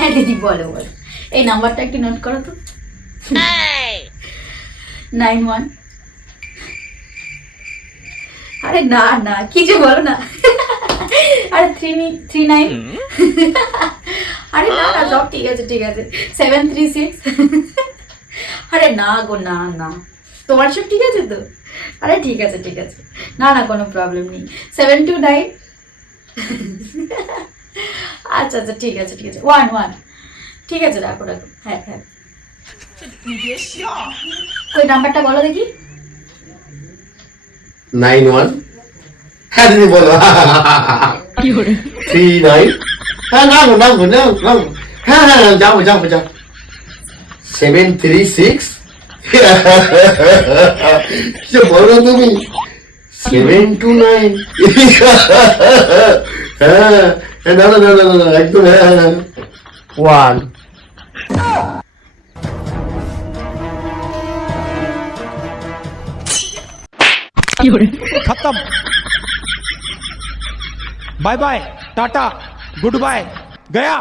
হ্যাঁ দিদি বলো বলো, এই নাম্বারটা একটু নোট করো তো। 91। আরে না না কি যে বলো না। আরে 39। আরে না না সব ঠিক আছে ঠিক আছে। 736। আরে না গো না না, তোমার সব ঠিক আছে তো? আরে ঠিক আছে ঠিক আছে, না না কোনো প্রবলেম নেই। 729। আচ্ছা আচ্ছা ঠিক আছে ঠিক আছে। 11। ঠিক আছে রাখো রাখো, হ্যাঁ হ্যাঁ। ওই নাম্বারটা বলো দেখি। 91। হ্যাঁ দিদি বলো। 39। হ্যাঁ নামো নামো নামো নামো। হ্যাঁ হ্যাঁ যাবো যাবো যাবো। 736। কি বলো তুমি? 729। হ্যাঁ না না না না একদম হ্যাঁ। 1। खत्म। Bye bye tata good bye गया।